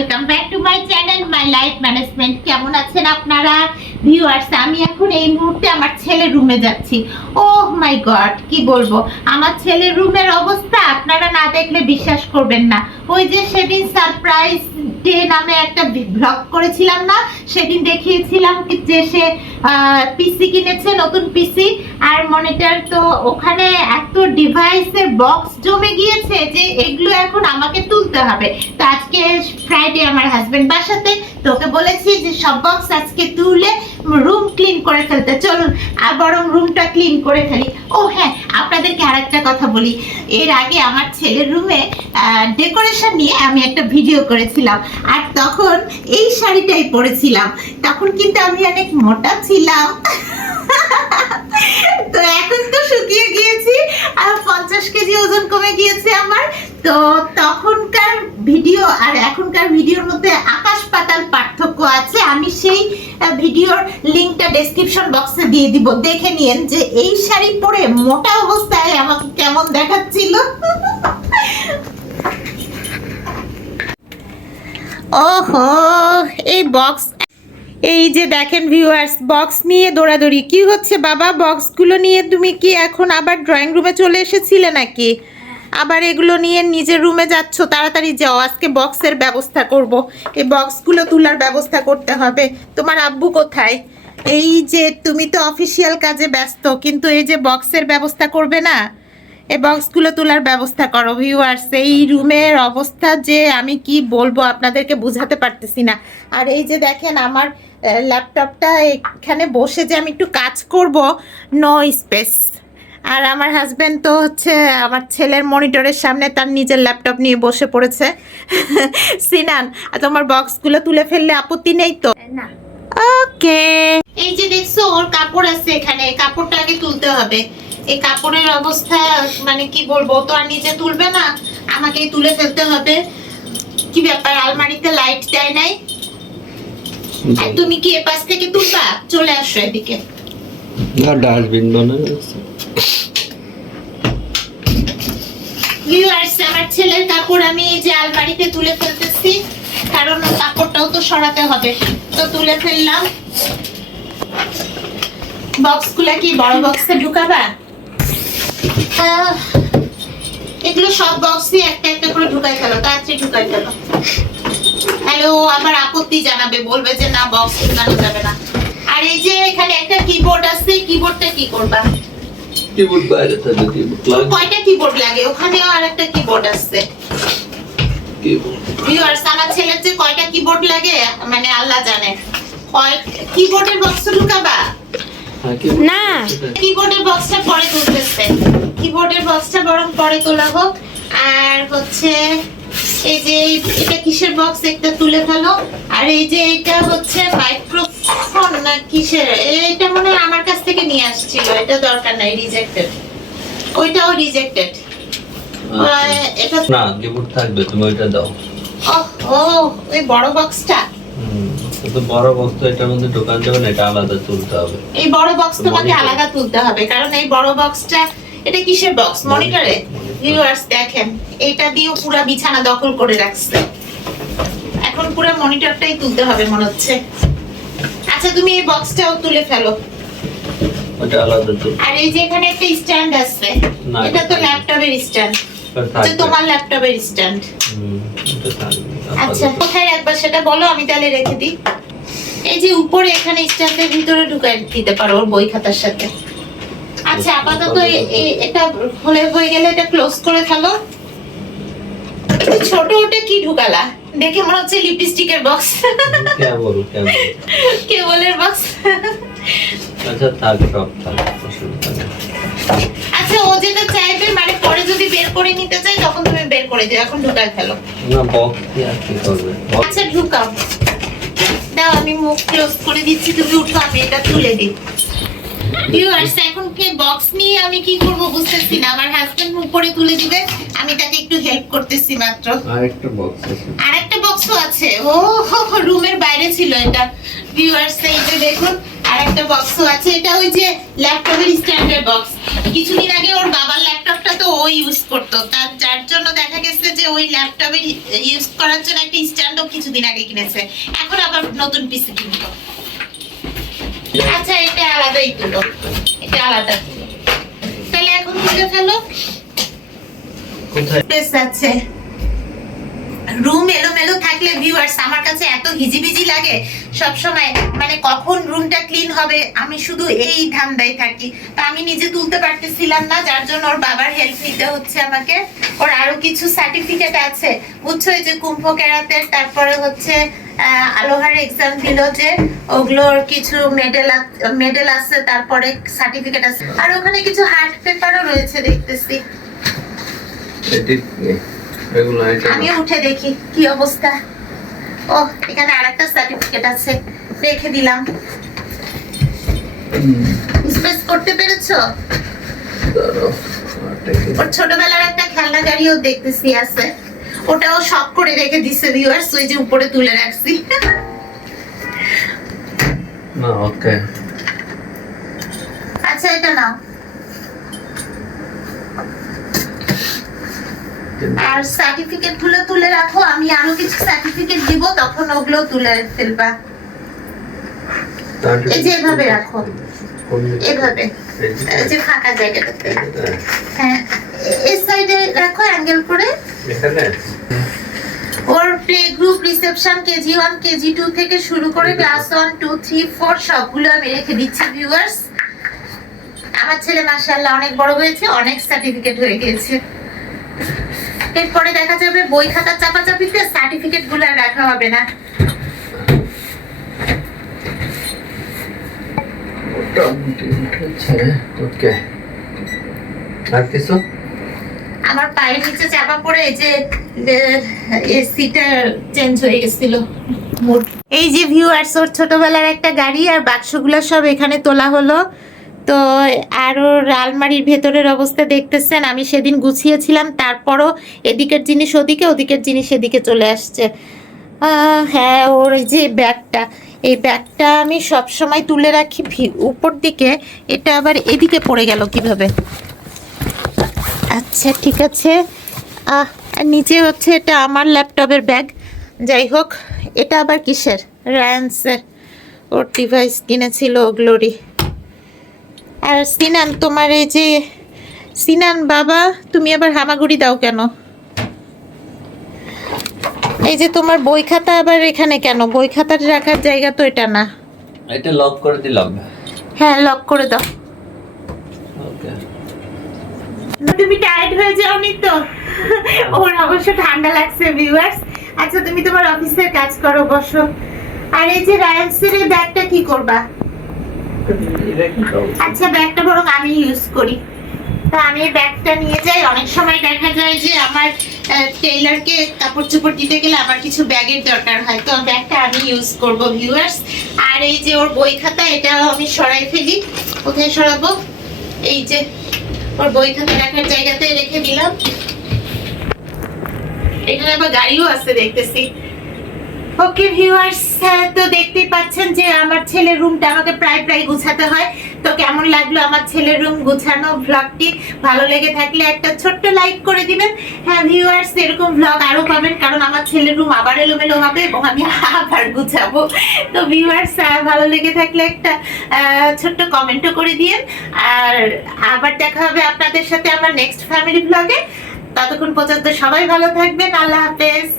Welcome back to my channel my life management. কেমন আছেন আপনারা ভিউয়ার্স? আমি এখন এই মুহূর্তে আমার ছেলের রুমে যাচ্ছি। ওহ মাই গড, কি বলবো, আমার ছেলের রুমের অবস্থা আপনারা না দেখলে বিশ্বাস করবেন না। ওই যে সেদিন সারপ্রাইজ ডে নামে একটা ব্লগ করেছিলাম না, সেদিন দেখিয়েছিলাম যে সে পিসি কিনেছে, নতুন পিসি আর মনিটর। তো ওখানে এত ডিভাইসের বক্স জমে গিয়েছে যে এগুলো এখন আমাকে তুলতে হবে। তো আজকে ফ্রাইডে আমার হাজবেন্ড বাসাতে, তোকে বলেছি যে সব বক্স আজকে তুলে রুম ক্লিন করে ফেলতে। চলুন আর বরং রুমটা ক্লিন করে ফেলি। ও হ্যাঁ, আপনাদেরকে আর একটা কথা বলি, এর আগে আমার ছেলের রুমে ডেকোরেশন নিয়ে আমি একটা ভিডিও করেছিলাম আর তখন এই শাড়িটাই পরেছিলাম। তখন কিন্তু আমি অনেক মোটা ছিলাম। তো এখন তো শুকিয়ে গিয়েছি আর 50 কেজি ওজন কমে গিয়েছে আমার। তো তখনকার ভিডিও আর এখনকার ভিডিওর মধ্যে আকাশ পাতাল পার্থক্য আছে। আমি সেই ভিডিওর লিংকটা ডেসক্রিপশন বক্সে দিয়ে দিব, দেখে নিন যে এই শাড়ি পরে মোটা অবস্থায় আমাকে কেমন দেখাচ্ছিল। ওহো, এই বক্স, এই যে দেখেন ভিউয়ার্স, বক্স নিয়ে দৌড়াদৌড়ি কি হচ্ছে বাবা? বক্সগুলো নিয়ে তুমি কি এখন আবার ড্রয়িং রুমে চলে এসেছিলে নাকি? আবার এগুলো নিয়ে নিজের রুমে যাচ্ছ? তাড়াতাড়ি যাও, আজকে বক্সের ব্যবস্থা করব। এই বক্সগুলো তোলার ব্যবস্থা করতে হবে। তোমার আব্বু কোথায়? এই যে তুমি তো অফিসিয়াল কাজে ব্যস্ত, কিন্তু এই যে বক্সের ব্যবস্থা করবে না, এই বক্সগুলো তোলার ব্যবস্থা করো। ভিউয়ার্স, এই রুমের অবস্থা যে আমি কি বলবো আপনাদেরকে বুঝাতে পারতেছি না। আর এই যে দেখেন আমার ল্যাপটপটা, এখানে বসে যে আমি একটু কাজ করব, নো স্পেস। আর আমার হাজব্যান্ড তো হচ্ছে আমার ছেলের মনিটরের সামনে তার নিজের ল্যাপটপ নিয়ে বসে পড়েছে। সিনান, তোমার বক্সগুলো তুলে ফেললে আপত্তি নেই তো? না। ওকে, এই যে দেখছো ওর কাপড় আছে এখানে, কাপড়টা আগে তুলতে হবে। এই কাপড়ের অবস্থা মানে কি বলবো, তো আর নিজে তুলবে না, আমাকেই তুলে ফেলতে হবে। কি ব্যাপার, আলমারিতে লাইট দেয় নাই? আর তুমি কি এ পাশ থেকে তুলবা? চলে আসো এদিকে। না, ডাস্টবিন বানানো আছে। ভিউয়ার্স, আমার ছেলের কাপড় আমি এই যে আলমারিতে তুলে ফেলতেছি, কারণ কাপড়টাও তো সরাতে হবে। তো তুলে ফেললাম। বক্সগুলা কি বড় বক্সে ঢুকাবা? এগুলো সব বক্সই একটা একটা করে ঢুকাই ফেলো, তাড়াতাড়ি ঢুকাই ফেলো। হ্যালো, আবার আপত্তি জানাবে, বলবে যে না বক্স ঢুকানো যাবে না। আর এই যে এখানে একটা কিবোর্ড আছে, কিবোর্ডটা কি করবা? কিবোর্ড বাইরে থাকে, কিবোর্ড লাগে। কয়টা কিবোর্ড লাগে? ওখানেও আরেকটা কিবোর্ড আছে। কিবোর্ড ভিউয়ার্স, আমার ছেলের যে কয়টা কিবোর্ড লাগে মানে আল্লাহ জানে। কিবোর্ডের বক্স ঢুকাবা? না, কিবোর্ডের বক্সটা পরে তুলতেছে, কিবোর্ডের বক্সটা বরং পরে তোলা হোক। আর হচ্ছে এই যে এটা কিসের বক্স, একটা তুলে ফেলো। আর এই যে এটা হচ্ছে মাইক্রোফোন না কিসের, এটা মনে হয় আমার কাছ থেকে নিয়ে আসছিল, এটা দরকার নাই, রিজেক্টেড। ওইটাও রিজেক্টেড। এটা না, কিবোর্ড থাকবে, তুমি ওইটা দাও। ও ওই বড় বক্সটা, তো বড় বক্স তো এটার মধ্যে ঢোকান যাবে না, এটা আলাদা তুলতে হবে। এই বড় বক্স তোমাকে আলাদা তুলতে হবে, কারণ এই বড় বক্সটা, এটা কিসের বক্স? মনিটরে। ভিউয়ার্স দেখেন, এটা দিয়েও পুরো বিছানা দখল করে রাখছে। এখন পুরো মনিটরটাই তুলতে হবে মনে হচ্ছে। আচ্ছা, তুমি এই বক্সটাও তুলে ফেলো। ওটা আলাদা তুল। আর এই যে এখানে একটা স্ট্যান্ড আছে, না, এটা তো ল্যাপটপের স্ট্যান্ড, যে তোমার ল্যাপটপের স্ট্যান্ড। এটা থাকবে। আচ্ছা, কোথায় রাখবা সেটা বলো, আমি তাহলে রেখে দিই। এই যে উপরে এখানে স্ট্যান্ডের ভিতরে ঢুকাই দিতে পারো ওর বই খাতার সাথে। আচ্ছা, আপাতত এটা হয়ে গেলে এটা ক্লোজ করে ফেলো। ছোট ওটা কি ঢুকালা? দেখে মনে হচ্ছে লিপস্টিকের বক্স। কেবলের বক্স। আচ্ছা থাক, সব থাক, অসুবিধা নেই। আচ্ছা, ও যেটা চাইবে মানে পরে যদি বের করে নিতে চাই তখন তুমি বের করে দিও, এখন ঢুকাই ফেলো। না, বক্স কি আর কি করবে? আচ্ছা ঢুকাও, দাও আমি মুখ ক্লোজ করে দিচ্ছি, তুমি উঠো, আমি এটা তুলে দিই। ভিউয়ার্স, এখন কি বক্স নিয়ে আমি কি করব বুঝতেছি না। আমার হাজবেন্ড উপরে তুলে দিবে, আমি তাকে একটু হেল্প করতেছি মাত্র। আরেকটা বক্স আছে, আরেকটা বক্সও আছে। ও রুমের বাইরে ছিল এটা। ভিউয়ার্স, এই যে দেখুন আরেকটা বক্সও আছে, এটা ওই যে ল্যাপটপের স্ট্যান্ডের বক্স। কিছুদিন আগে ওর বাবার ল্যাপটপটা তো ও ইউজ করতো, যার জন্য দেখা গেছে যে ওই ল্যাপটপে ইউজ করার জন্য একটা স্ট্যান্ডও কিছুদিন আগে কিনেছে, এখন আবার নতুন পিসি কিনতো। আচ্ছা এটা আলাদাই তুলো, এটা আলাদা। তাহলে এখন তুলে ফেলো। কোথায়? স্পেস আছে। রুম এলোমেলো থাকলে ভিউয়ার্স আমার কাছে এত হিজিবিজি লাগে সব সময়, মানে কখন রুমটা ক্লিন হবে আমি শুধু এই ধান্দায় থাকি। তা আমি নিজে তুলতে পারতেছিলাম না, যার জন্য ওর বাবার হেল্প নিতে হচ্ছে আমাকে। ওর আরো কিছু সার্টিফিকেট আছে বুঝছো, এই যে কুম্ভ কেরাতের, তারপরে হচ্ছে আলোহার এক্সাম দিল যে, ওগুলোর কিছু মেডেল আছে, তারপরে সার্টিফিকেট আছে, আর ওখানে কিছু হার্ড পেপারও রয়েছে দেখতেছি। এগুলো আমি উঠে দেখি কি অবস্থা। ও এখানে আরেকটা সার্টিফিকেট আছে, রেখে দিলাম। স্পেস করতে পেরেছো? ওর ছোটবেলার একটা খেলনা গাড়িও দেখতেছি আছে, ওটাও শখ করে রেখে দিছে ভিউয়ার্স, ওই যে উপরে তুলে রাখছি। না ওকে। আচ্ছা এটা নাও। আর সার্টিফিকেট গুলো তুলে রাখো, আমি আরো কিছু সার্টিফিকেট দিব, তখন ওগুলো তুলে ফেলবা। এই যে এভাবে রাখো, এভাবে, এই যে ফাঁকা জায়গাটাতে। হ্যাঁ এই সাইডে রাখো অ্যাঙ্গেল করে। এখানে ওর play group, reception, KG 1 KG 2 থেকে শুরু করে ক্লাস 1 2 3 4 সবগুলো আমি রেখে দিচ্ছি ভিউয়ার্স। আমার ছেলে মাশাআল্লাহ অনেক বড় হয়েছে, অনেক সার্টিফিকেট হয়ে গিয়েছে। এরপরে দেখা যাবে বই খাতা চাপাচাপিতে সার্টিফিকেট গুলো আর রাখা হবে না। ওকে। আর কিছু? আমার পায়ের নিচে চাপা পড়ে এই যে এসিটা চেঞ্জ হয়ে গেছিল। এই যে ভিউয়ার্স, ওর ছোটবেলার একটা গাড়ি আর বাক্সগুলো সব এখানে তোলা হলো। তো আর ওর আলমারির ভেতরের অবস্থা দেখতেছেন, আমি সেদিন গুছিয়েছিলাম, তারপরও এদিকের জিনিস ওদিকে, ওদিকের জিনিস এদিকে চলে আসছে। হ্যাঁ ওর এই যে ব্যাগটা, এই ব্যাগটা আমি সব সময় তুলে রাখি উপর দিকে, এটা আবার এদিকে পড়ে গেল কিভাবে? আচ্ছা ঠিক আছে। আর নিচে হচ্ছে এটা আমার ল্যাপটপের ব্যাগ। যাই হোক, এটা আবার কিসের? রায়ান্সের, ওর ডিভাইস কিনেছিল গ্লোরি। আর সিনান, তোমার এই যে সিনান বাবা, তুমি আবার হামাগুড়ি দাও কেন? এই যে তোমার বই খাতা আবার এখানে কেন? বই খাতার রাখার জায়গা তো এটা না। এটা লক করে দিলাম। হ্যাঁ লক করে দাও। ওকে। তুমি টায়ার্ড হয়ে যাওনি তো? ওর অবশ্য ঠান্ডা লাগছে ভিউয়ার্স। আচ্ছা তুমি তোমার অফিসের কাজ করো, বসো। আর এই যে রায়ান্সের এই ব্যাগটা কি করবা? আচ্ছা ব্যাগটা বরং আমি ইউজ করি। তা আমি এই ব্যাগটা নিয়ে যাই। অনেক সময় দেখা যায় যে আমার টেইলারকে কাপড় চোপড় দিতে গেলে আমার কিছু ব্যাগের দরকার হয়, তো ব্যাগটা আমি ইউজ করব ভিউয়ার্স। আর এই যে ওর বই খাতা, এটাও আমি সরাই ফেলি। কোথায় সরাবো? এই যে ওর বই খাতা রাখার জায়গাতে রেখে দিলাম। এখানে আবার গাড়িও আছে দেখতেছি। ওকে ভিউয়ার্স, তো দেখতেই পাচ্ছেন যে আমার ছেলের রুমটা আমাকে প্রায় প্রায় গুছাতে হয়। তো কেমন লাগলো আমার ছেলের রুম গুছানো ভ্লগটি? ভালো লেগে থাকলে একটা ছোট্ট লাইক করে দিবেন। হ্যাঁ ভিউয়ার্স, এরকম ভ্লগ আরো পাবেন, কারণ আমার ছেলের রুম আবার এলোমেলো হবে এবং আমি আবার গুছাবো। তো ভিউয়ার্স, ভালো লেগে থাকলে একটা ছোট্ট কমেন্টও করে দিয়েন। আর আবার দেখা হবে আপনাদের সাথে আমার নেক্সট ফ্যামিলি ভ্লগে। ততক্ষণ পর্যন্ত সবাই ভালো থাকবেন। আল্লাহ হাফেজ।